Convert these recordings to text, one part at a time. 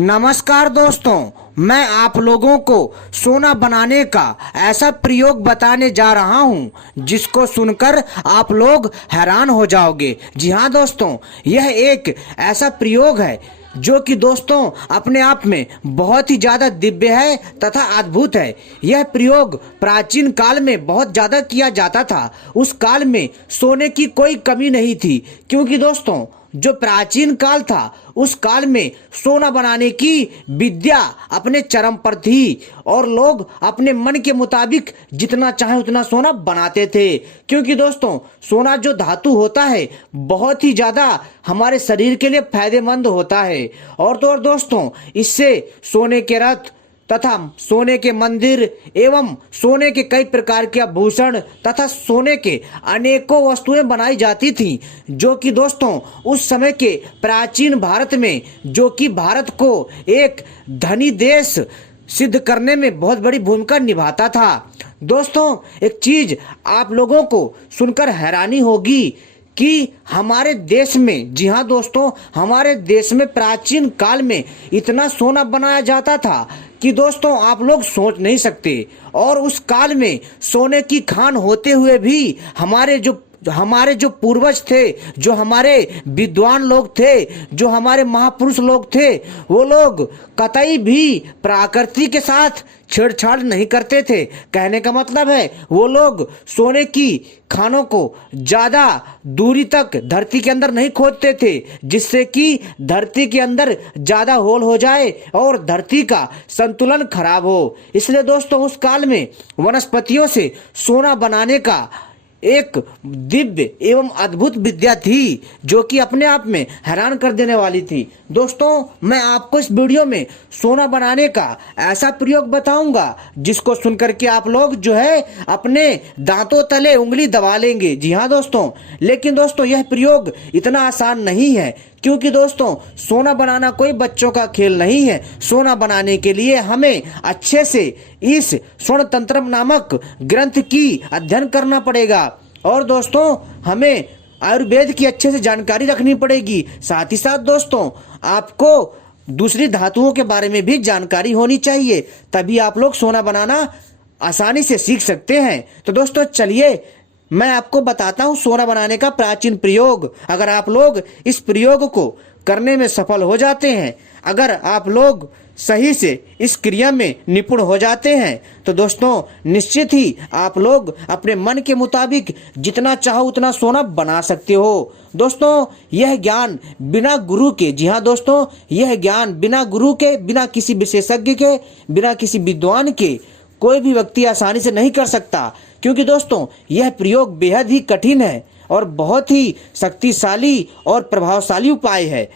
नमस्कार दोस्तों, मैं आप लोगों को सोना बनाने का ऐसा प्रयोग बताने जा रहा हूं जिसको सुनकर आप लोग हैरान हो जाओगे। जी हाँ दोस्तों, यह एक ऐसा प्रयोग है जो कि दोस्तों अपने आप में बहुत ही ज़्यादा दिव्य है तथा अद्भुत है। यह प्रयोग प्राचीन काल में बहुत ज़्यादा किया जाता था। उस काल में सोने की कोई कमी नहीं थी, क्योंकि दोस्तों जो प्राचीन काल था उस काल में सोना बनाने की विद्या अपने चरम पर थी और लोग अपने मन के मुताबिक जितना चाहे उतना सोना बनाते थे। क्योंकि दोस्तों सोना जो धातु होता है बहुत ही ज्यादा हमारे शरीर के लिए फायदेमंद होता है। और तो और दोस्तों इससे सोने के रथ तथा सोने के मंदिर एवं सोने के कई प्रकार के आभूषण तथा सोने के अनेकों वस्तुएं बनाई जाती थी, जो कि दोस्तों उस समय के प्राचीन भारत में, जो कि भारत को एक धनी देश सिद्ध करने में बहुत बड़ी भूमिका निभाता था। दोस्तों एक चीज आप लोगों को सुनकर हैरानी होगी कि हमारे देश में, जी हाँ दोस्तों, हमारे देश में प्राचीन काल में इतना सोना बनाया जाता था कि दोस्तों आप लोग सोच नहीं सकते। और उस काल में सोने की खान होते हुए भी हमारे जो पूर्वज थे, जो हमारे विद्वान लोग थे, जो हमारे महापुरुष लोग थे, वो लोग कतई भी प्रकृति के साथ छेड़छाड़ नहीं करते थे। कहने का मतलब है वो लोग सोने की खानों को ज्यादा दूरी तक धरती के अंदर नहीं खोदते थे, जिससे कि धरती के अंदर ज्यादा होल हो जाए और धरती का संतुलन खराब हो। इसलिए दोस्तों उस काल में वनस्पतियों से सोना बनाने का एक दिव्य एवं अद्भुत विद्या थी, जो कि अपने आप में हैरान कर देने वाली थी। दोस्तों मैं आपको इस वीडियो में सोना बनाने का ऐसा प्रयोग बताऊंगा जिसको सुनकर के आप लोग जो है अपने दांतों तले उंगली दबा लेंगे। जी हाँ दोस्तों, लेकिन दोस्तों यह प्रयोग इतना आसान नहीं है, क्योंकि दोस्तों सोना बनाना कोई बच्चों का खेल नहीं है। सोना बनाने के लिए हमें अच्छे से इस स्वर्ण तंत्र नामक ग्रंथ की अध्ययन करना पड़ेगा और दोस्तों हमें आयुर्वेद की अच्छे से जानकारी रखनी पड़ेगी। साथ ही साथ दोस्तों आपको दूसरी धातुओं के बारे में भी जानकारी होनी चाहिए, तभी आप लोग सोना बनाना आसानी से सीख सकते हैं। तो दोस्तों चलिए मैं आपको बताता हूं सोना बनाने का प्राचीन प्रयोग। अगर आप लोग इस प्रयोग को करने में सफल हो जाते हैं, अगर आप लोग सही से इस क्रिया में निपुण हो जाते हैं, तो दोस्तों निश्चित ही आप लोग अपने मन के मुताबिक जितना चाहो उतना सोना बना सकते हो। दोस्तों यह ज्ञान बिना गुरु के, जी हाँ दोस्तों, यह ज्ञान बिना गुरु के, बिना किसी विशेषज्ञ के, बिना किसी विद्वान के कोई भी व्यक्ति आसानी से नहीं कर सकता। क्योंकि दोस्तों यह प्रयोग बेहद ही कठिन है और बहुत ही शक्तिशाली और प्रभावशाली उपाय है।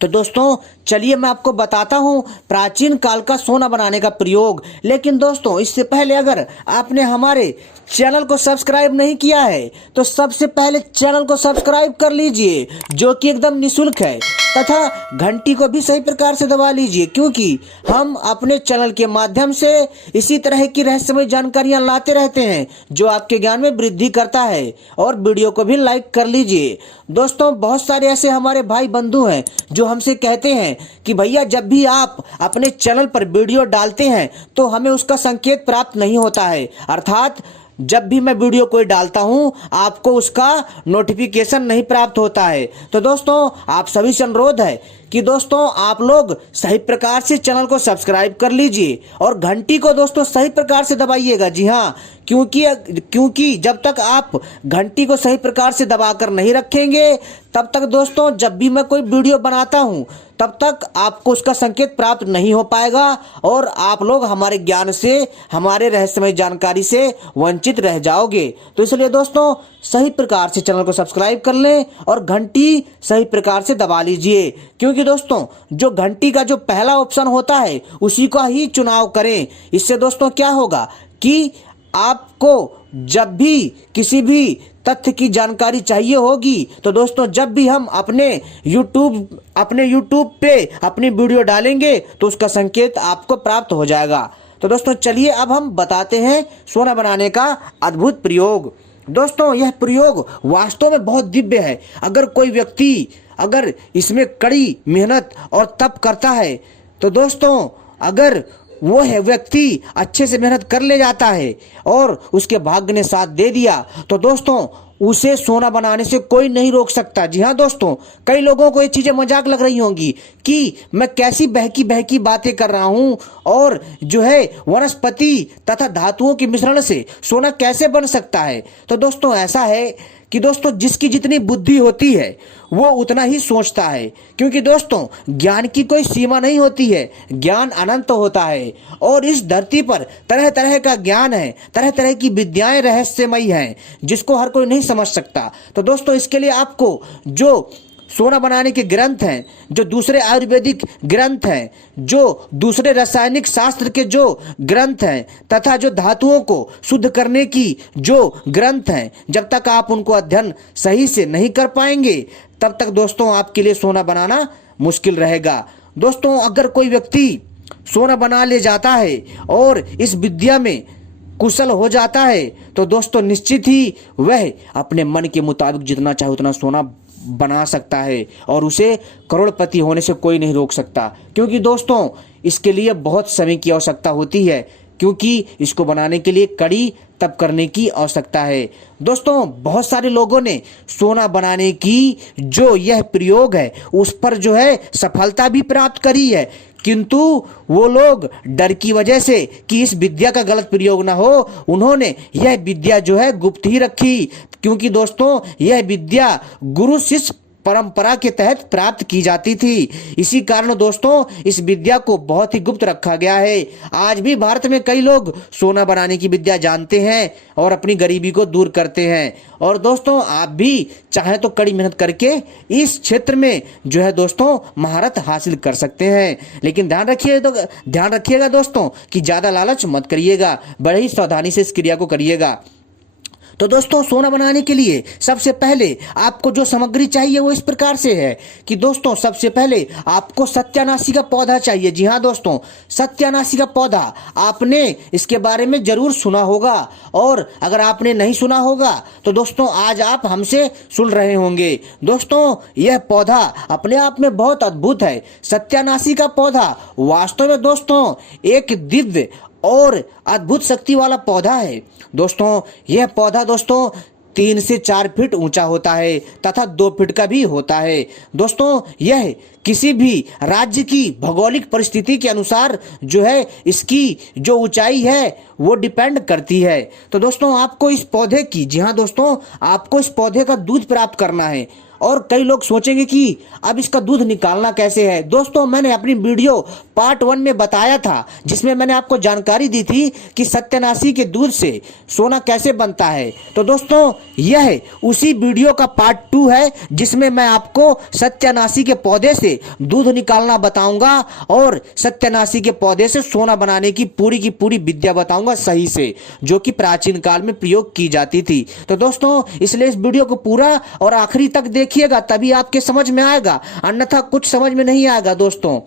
तो दोस्तों चलिए मैं आपको बताता हूं प्राचीन काल का सोना बनाने का प्रयोग। लेकिन दोस्तों इससे पहले अगर आपने हमारे चैनल को सब्सक्राइब नहीं किया है तो सबसे पहले चैनल को सब्सक्राइब कर लीजिए, जो कि एकदम निःशुल्क है, तथा घंटी को भी सही प्रकार से दबा लीजिए, क्योंकि हम अपने चैनल के माध्यम से इसी तरह की रहस्यमय जानकारियां लाते रहते हैं जो आपके ज्ञान में वृद्धि करता है। और वीडियो को भी लाइक कर लीजिए। दोस्तों बहुत सारे ऐसे हमारे भाई बंधु हैं जो हमसे कहते हैं कि भैया जब भी आप अपने चैनल पर वीडियो डालते हैं तो हमें उसका संकेत प्राप्त नहीं होता है, अर्थात जब भी मैं वीडियो कोई डालता हूं आपको उसका नोटिफिकेशन नहीं प्राप्त होता है। तो दोस्तों आप सभी से अनुरोध है कि दोस्तों आप लोग सही प्रकार से चैनल को सब्सक्राइब कर लीजिए और घंटी को दोस्तों सही प्रकार से दबाइएगा। जी हाँ, क्योंकि जब तक आप घंटी को सही प्रकार से दबाकर नहीं रखेंगे तब तक दोस्तों जब भी मैं कोई वीडियो बनाता हूं तब तक आपको उसका संकेत प्राप्त नहीं हो पाएगा और आप लोग हमारे ज्ञान से, हमारे रहस्यमय जानकारी से वंचित रह जाओगे। तो इसलिए दोस्तों सही प्रकार से चैनल को सब्सक्राइब कर लें और घंटी सही प्रकार से दबा लीजिए, क्योंकि दोस्तों जो घंटी का जो पहला ऑप्शन होता है उसी का ही चुनाव करें। इससे दोस्तों क्या होगा कि आपको जब भी किसी भी तथ्य की जानकारी चाहिए होगी तो दोस्तों जब भी हम अपने YouTube पे अपनी वीडियो डालेंगे तो उसका संकेत आपको प्राप्त हो जाएगा। तो दोस्तों चलिए अब हम बताते हैं सोना बनाने का अद्भुत प्रयोग। दोस्तों यह प्रयोग वास्तव में बहुत दिव्य है। अगर कोई व्यक्ति अगर इसमें कड़ी मेहनत और तप करता है तो दोस्तों अगर वो है व्यक्ति अच्छे से मेहनत कर ले जाता है और उसके भाग्य ने साथ दे दिया तो दोस्तों उसे सोना बनाने से कोई नहीं रोक सकता। जी हाँ दोस्तों, कई लोगों को ये चीजें मजाक लग रही होंगी कि मैं कैसी बहकी बहकी बातें कर रहा हूं और जो है वनस्पति तथा धातुओं के मिश्रण से सोना कैसे बन सकता है। तो दोस्तों ऐसा है कि दोस्तों जिसकी जितनी बुद्धि होती है वो उतना ही सोचता है, क्योंकि दोस्तों ज्ञान की कोई सीमा नहीं होती है, ज्ञान अनंत होता है और इस धरती पर तरह तरह का ज्ञान है, तरह तरह की विद्याएं रहस्यमयी हैं जिसको हर कोई नहीं समझ सकता। तो दोस्तों इसके लिए आपको जो सोना बनाने के ग्रंथ हैं, जो दूसरे आयुर्वेदिक ग्रंथ हैं, जो दूसरे रासायनिक शास्त्र के जो ग्रंथ हैं तथा जो धातुओं को शुद्ध करने की जो ग्रंथ हैं, जब तक आप उनको अध्ययन सही से नहीं कर पाएंगे तब तक दोस्तों आपके लिए सोना बनाना मुश्किल रहेगा। दोस्तों अगर कोई व्यक्ति सोना बना ले जाता है और इस विद्या में कुशल हो जाता है तो दोस्तों निश्चित ही वह अपने मन के मुताबिक जितना चाहे उतना सोना बना सकता है और उसे करोड़पति होने से कोई नहीं रोक सकता, क्योंकि दोस्तों इसके लिए बहुत समय की आवश्यकता होती है, क्योंकि इसको बनाने के लिए कड़ी तप करने की आवश्यकता है। दोस्तों बहुत सारे लोगों ने सोना बनाने की जो यह प्रयोग है उस पर जो है सफलता भी प्राप्त करी है, किंतु वो लोग डर की वजह से कि इस विद्या का गलत प्रयोग ना हो उन्होंने यह विद्या जो है गुप्त ही रखी, क्योंकि दोस्तों यह विद्या गुरु शिष्य परंपरा के तहत प्राप्त की जाती थी। इसी कारण दोस्तों इस विद्या को बहुत ही गुप्त रखा गया है। आज भी भारत में कई लोग सोना बनाने की विद्या जानते हैं और अपनी गरीबी को दूर करते हैं। और दोस्तों आप भी चाहे तो कड़ी मेहनत करके इस क्षेत्र में जो है दोस्तों महारत हासिल कर सकते हैं, लेकिन ध्यान रखिएगा दोस्तों कि ज्यादा लालच मत करिएगा, बड़े ही सावधानी से इस क्रिया को करिएगा। तो दोस्तों सोना बनाने के लिए सबसे पहले आपको जो सामग्री चाहिए वो इस प्रकार से है कि दोस्तों सबसे पहले आपको सत्यानाशी का पौधा चाहिए। जी हाँ दोस्तों, सत्यानाशी का पौधा आपने इसके बारे में जरूर सुना होगा, और अगर आपने नहीं सुना होगा तो दोस्तों आज आप हमसे सुन रहे होंगे। दोस्तों यह पौधा अपने आप में बहुत अद्भुत है। सत्यानाशी का पौधा वास्तव में दोस्तों एक दिव्य और अद्भुत शक्ति वाला पौधा है। दोस्तों यह पौधा दोस्तों 3 से 4 फीट ऊंचा होता है तथा 2 फीट का भी होता है। दोस्तों यह किसी भी राज्य की भौगोलिक परिस्थिति के अनुसार जो है इसकी जो ऊंचाई है वो डिपेंड करती है। तो दोस्तों आपको इस पौधे की, जी हाँ दोस्तों, आपको इस पौधे का दूध प्राप्त करना है। और कई लोग सोचेंगे कि अब इसका दूध निकालना कैसे है। दोस्तों मैंने अपनी वीडियो पार्ट 1 में बताया था, जिसमें मैंने आपको जानकारी दी थी कि सत्यानाशी के दूध से सोना कैसे बनता है। तो दोस्तों यह उसी वीडियो का पार्ट 2 है, जिसमें मैं आपको सत्यानाशी के पौधे से दूध निकालना बताऊंगा और सत्यानाशी के पौधे से सोना बनाने की पूरी विद्या बताऊंगा सही से, जो कि प्राचीन काल में प्रयोग की जाती थी। तो दोस्तों इसलिए इस वीडियो को पूरा और आखिरी तक देखिएगा, तभी आपके समझ में आएगा, अन्यथा कुछ समझ में नहीं आएगा दोस्तों।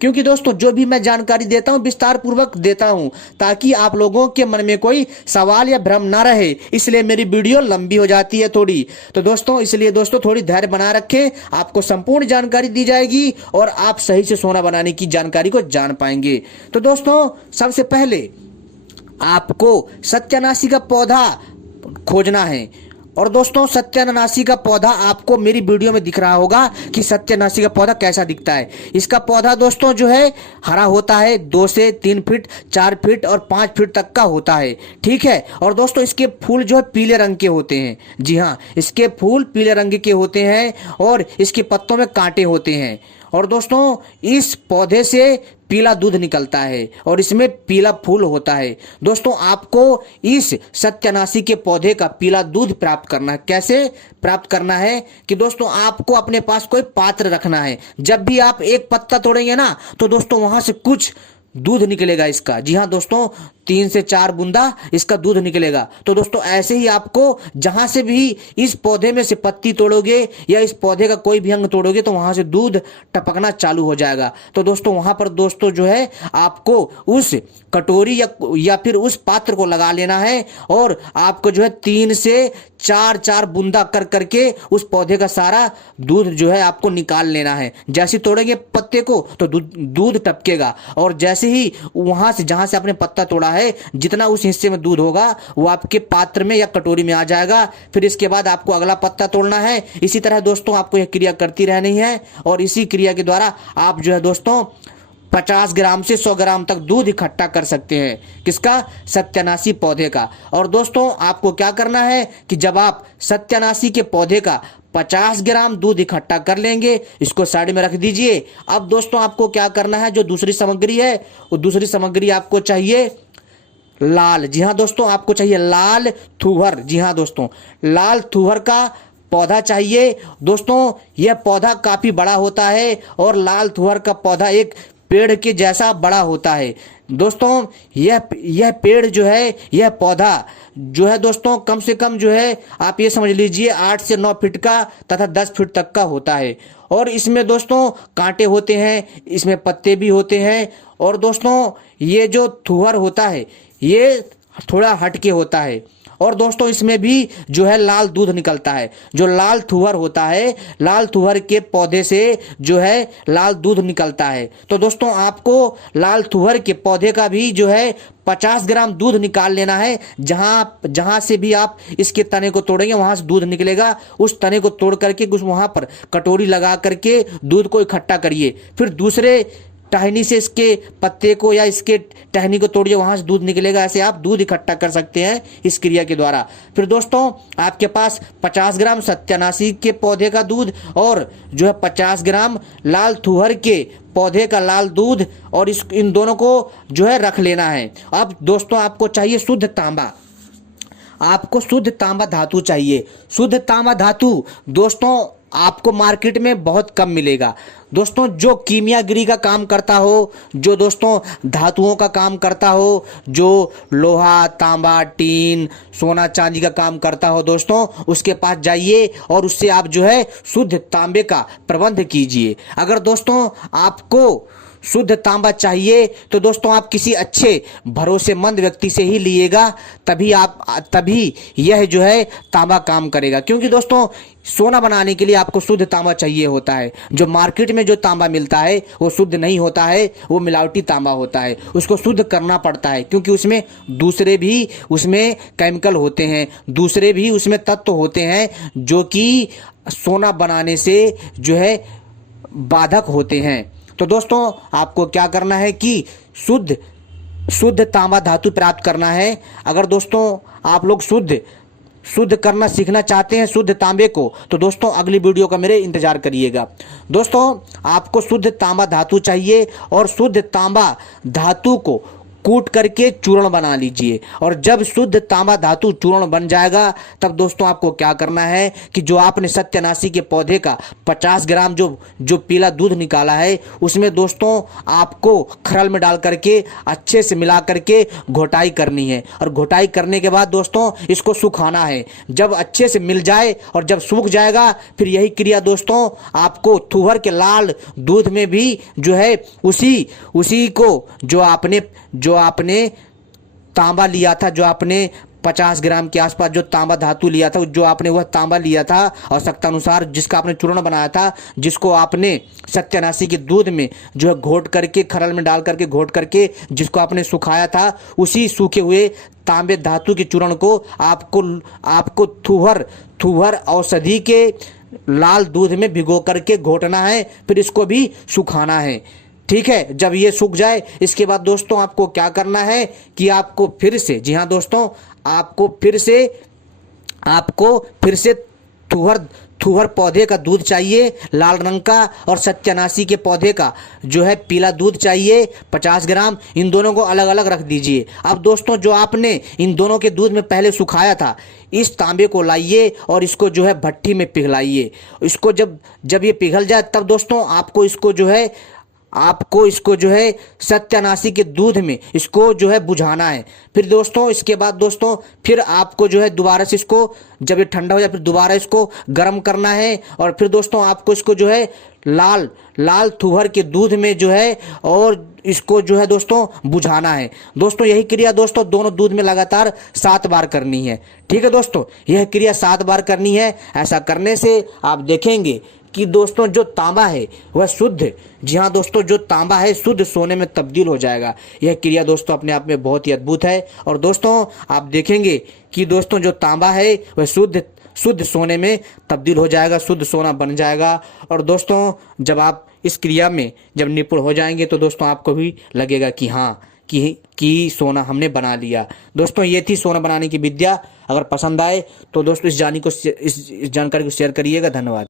क्योंकि दोस्तों जो भी मैं जानकारी देता हूं विस्तार पूर्वक देता हूं, ताकि आप लोगों के मन में कोई सवाल या भ्रम ना रहे, इसलिए मेरी वीडियो लंबी हो जाती है थोड़ी। तो दोस्तों इसलिए दोस्तों थोड़ी धैर्य बना रखें, आपको संपूर्ण जानकारी दी जाएगी और आप सही से सोना बनाने की जानकारी को जान पाएंगे। तो दोस्तों सबसे पहले आपको सत्यानाशी का पौधा खोजना है। और दोस्तों सत्यानाशी का पौधा आपको मेरी वीडियो में दिख रहा होगा कि सत्यानाशी का पौधा कैसा दिखता है। इसका पौधा दोस्तों जो है हरा होता है, 2 से 3 फीट, 4 फीट और 5 फीट तक का होता है, ठीक है। और दोस्तों इसके फूल जो है पीले रंग के होते हैं। जी हाँ, इसके फूल पीले रंग के होते हैं और इसके पत्तों में कांटे होते हैं। और दोस्तों इस पौधे से पीला दूध निकलता है और इसमें पीला फूल होता है। दोस्तों आपको इस सत्यानाशी के पौधे का पीला दूध प्राप्त करना है। कैसे प्राप्त करना है कि दोस्तों आपको अपने पास कोई पात्र रखना है। जब भी आप एक पत्ता तोड़ेंगे ना तो दोस्तों वहां से कुछ दूध निकलेगा इसका। जी हाँ दोस्तों, 3 से 4 बूंदा इसका दूध निकलेगा। तो दोस्तों ऐसे ही आपको जहां से भी इस पौधे में से पत्ती तोड़ोगे या इस पौधे का कोई भी अंग तोड़ोगे तो वहां से दूध टपकना चालू हो जाएगा। तो दोस्तों वहां पर दोस्तों जो है आपको उस कटोरी या फिर उस पात्र को लगा लेना है और आपको जो है 3 से 4 बूंदा कर करके उस पौधे का सारा दूध जो है आपको निकाल लेना है। जैसे तोड़ेंगे पत्ते को तो दूध टपकेगा और जैसे ही वहां से जहां से आपने पत्ता तोड़ा है जितना उस हिस्से में दूध होगा वो आपके पात्र में या कटोरी में आ जाएगा। फिर इसके बाद आपको अगला पत्ता तोड़ना है। इसी तरह दोस्तों आपको यह क्रिया करती रहनी है और इसी क्रिया के द्वारा आप जो है दोस्तों 50 ग्राम से 100 ग्राम तक दूध इकट्ठा कर सकते हैं। किसका? सत्यानाशी पौधे का। और दोस्तों आपको क्या करना है कि जब आप सत्यानाशी के पौधे का 50 ग्राम दूध इकट्ठा कर लेंगे, इसको साइड में रख दीजिए। अब दोस्तों आपको क्या करना है, जो दूसरी सामग्री है वो दूसरी सामग्री आपको चाहिए लाल। जी हाँ दोस्तों, आपको चाहिए लाल थुहर। जी हाँ दोस्तों, लाल थुहर का पौधा चाहिए। दोस्तों यह पौधा काफी बड़ा होता है और लाल थुहर का पौधा एक पेड़ के जैसा बड़ा होता है। दोस्तों यह पेड़ जो है, यह पौधा जो है दोस्तों कम से कम जो है आप ये समझ लीजिए 8 से 9 फीट का तथा 10 फीट तक का होता है। और इसमें दोस्तों कांटे होते हैं, इसमें पत्ते भी होते हैं। और दोस्तों ये जो थुहर होता है ये थोड़ा हटके होता है। और दोस्तों इसमें भी जो है लाल दूध निकलता है। जो लाल थुहर होता है, लाल थुहर के पौधे से जो है लाल दूध निकलता है। तो दोस्तों आपको लाल थुहर के पौधे का भी जो है 50 ग्राम दूध निकाल लेना है। जहां से भी आप इसके तने को तोड़ेंगे वहां से दूध निकलेगा। उस तने को तोड़ करके कुछ वहां पर कटोरी लगा करके दूध को इकट्ठा करिए। फिर दूसरे टहनी से इसके पत्ते को या इसके टहनी को तोड़िए, वहां से दूध निकलेगा। ऐसे आप दूध इकट्ठा कर सकते हैं इस क्रिया के द्वारा। फिर दोस्तों आपके पास 50 ग्राम सत्यानाशी के पौधे का दूध और जो है 50 ग्राम लाल थुहर के पौधे का लाल दूध और इन दोनों को जो है रख लेना है। अब दोस्तों आपको चाहिए शुद्ध तांबा। आपको शुद्ध तांबा धातु चाहिए। शुद्ध तांबा धातु दोस्तों आपको मार्केट में बहुत कम मिलेगा। दोस्तों जो कीमियागिरी का काम करता हो, जो दोस्तों धातुओं का काम करता हो, जो लोहा तांबा टीन सोना चांदी का काम करता हो, दोस्तों उसके पास जाइए और उससे आप जो है शुद्ध तांबे का प्रबंध कीजिए। अगर दोस्तों आपको शुद्ध तांबा चाहिए तो दोस्तों आप किसी अच्छे भरोसेमंद व्यक्ति से ही लीजिएगा, तभी यह जो है तांबा काम करेगा। क्योंकि दोस्तों सोना बनाने के लिए आपको शुद्ध तांबा चाहिए होता है। जो मार्केट में जो तांबा मिलता है वो शुद्ध नहीं होता है, वो मिलावटी तांबा होता है। उसको शुद्ध करना पड़ता है क्योंकि उसमें दूसरे भी उसमें केमिकल होते हैं, दूसरे भी उसमें तत्व होते हैं जो कि सोना बनाने से जो है बाधक होते हैं। तो दोस्तों आपको क्या करना है कि शुद्ध तांबा धातु प्राप्त करना है। अगर दोस्तों आप लोग शुद्ध करना सीखना चाहते हैं शुद्ध तांबे को, तो दोस्तों अगली वीडियो का मेरे इंतजार करिएगा। दोस्तों आपको शुद्ध तांबा धातु चाहिए और शुद्ध तांबा धातु को कूट करके चूर्ण बना लीजिए। और जब शुद्ध तांबा धातु चूर्ण बन जाएगा तब दोस्तों आपको क्या करना है कि जो आपने सत्यानाशी के पौधे का 50 ग्राम जो पीला दूध निकाला है उसमें दोस्तों आपको खरल में डाल करके अच्छे से मिला करके घोटाई करनी है। और घोटाई करने के बाद दोस्तों इसको सुखाना है। जब अच्छे से मिल जाए और जब सूख जाएगा फिर यही क्रिया दोस्तों आपको थुहर के लाल दूध में भी जो है उसी को जो आपने तांबा लिया था, जो आपने 50 ग्राम के आसपास जो तांबा धातु लिया था, जो आपने वह तांबा लिया था आवश्यकता अनुसार, जिसका आपने चूर्ण बनाया था, जिसको आपने सत्यानाशी के दूध में जो है घोट करके खरल में डाल करके घोट करके जिसको आपने सुखाया था, उसी सूखे हुए तांबे धातु के चूर्ण को आपको थुहर औषधि के लाल दूध में भिगो करके घोटना है। फिर इसको भी सुखाना है। ठीक है, जब ये सूख जाए इसके बाद दोस्तों आपको क्या करना है कि आपको फिर से, जी हाँ दोस्तों, आपको फिर से थुहर पौधे का दूध चाहिए लाल रंग का और सत्यानाशी के पौधे का जो है पीला दूध चाहिए 50 ग्राम। इन दोनों को अलग अलग रख दीजिए। अब दोस्तों जो आपने इन दोनों के दूध में पहले सुखाया था, इस तांबे को लाइए और इसको जो है भट्टी में पिघलाइए। इसको जब ये पिघल जाए तब दोस्तों आपको इसको जो है आपको इसको जो है सत्यानाशी के दूध में इसको जो है बुझाना है। फिर दोस्तों इसके बाद दोस्तों फिर आपको जो है दोबारा से इसको, जब ये ठंडा हो जाए फिर दोबारा इसको गर्म करना है। और फिर दोस्तों आपको इसको जो है लाल लाल तुअर के दूध में जो है और इसको जो है दोस्तों बुझाना है। दोस्तों यही क्रिया दोस्तों दोनों दूध में लगातार 7 बार करनी है। ठीक है दोस्तों, यह क्रिया 7 बार करनी है। ऐसा करने से आप देखेंगे कि दोस्तों जो तांबा है वह शुद्ध, जी हाँ दोस्तों, जो तांबा है शुद्ध सोने में तब्दील हो जाएगा। यह क्रिया दोस्तों अपने आप में बहुत ही अद्भुत है। और दोस्तों आप देखेंगे कि दोस्तों जो तांबा है वह शुद्ध सोने में तब्दील हो जाएगा, शुद्ध सोना बन जाएगा। और दोस्तों जब आप इस क्रिया में जब निपुण हो जाएंगे तो दोस्तों आपको भी लगेगा कि हाँ कि सोना हमने बना लिया। दोस्तों ये थी सोना बनाने की विद्या। अगर पसंद आए तो दोस्तों इस जानकारी को शेयर करिएगा। धन्यवाद।